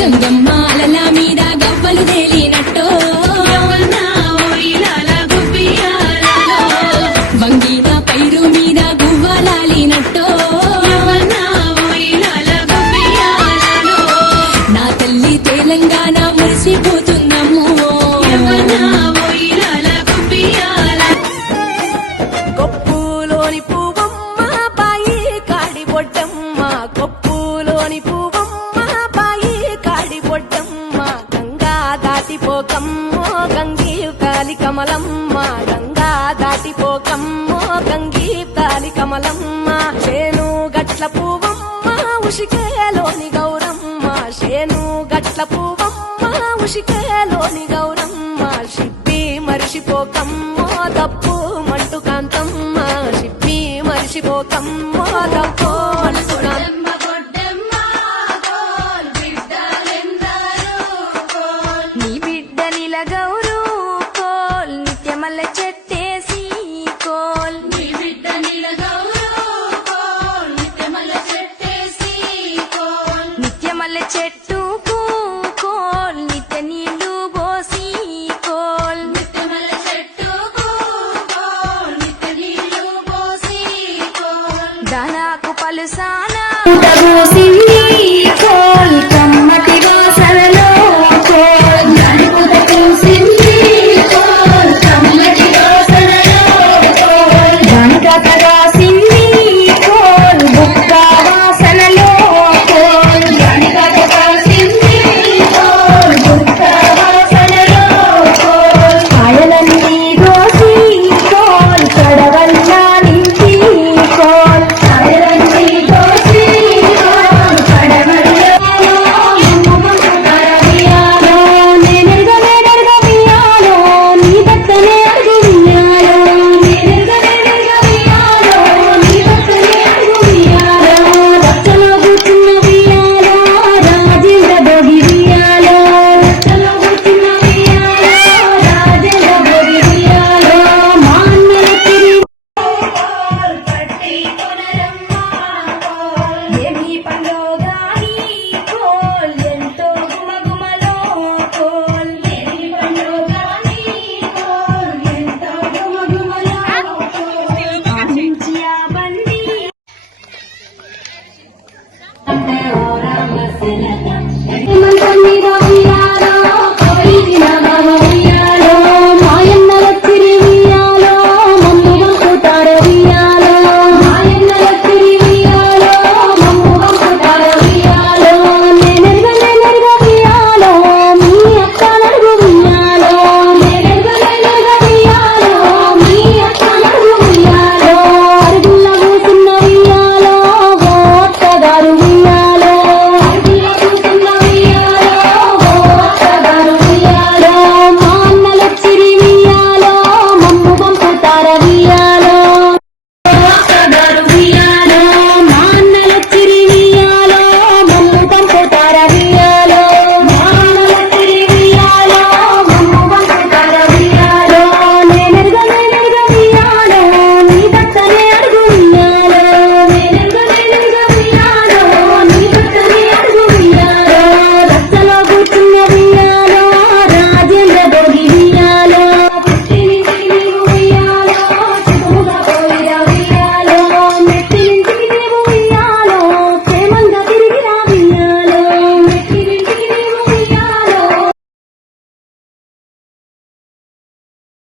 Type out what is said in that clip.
గంగమ్మాలల మీద గవ్వలు తేలినట్టో వంగిన పైరు మీద గువ్వలాలినట్టో నా తల్లి తెలంగాణ మురిసిపోతుందమ్మో కొప్పులోని పువ్వమ్మ బాయి కాడి బొడ్డమ్మ కొప్పులోని పువ్వమ్మ బాయి కాడి బొడ్డమ్మ గంగా దాటిపోకమ్మో గంగీ కాలి కమలమ్మ గంగా దాటిపోకమ్మో గంగీ కాలి కమలమ్మ చేను గట్ల పువ్వమ్మ ఉషికేలోని గౌరమ్మ చేను గట్ల పువ్వమ్మ ఉషికేలోని గౌరమ్మ షిప్పి మరిషిపోకమ్మో తప్పు మంటు కాంతమ్మ షిప్పి మరిషిపోకమ్మో తప్పు మంటు నీ బిడ్డ నిల గౌరు కోల్ నిత్యమల్ల చెట్టేసి కోల్ నిత్యమల్ల చెట్టు కోల్ నిత్య నీళ్లు పోసి కోల్ దానాకు పలుసానా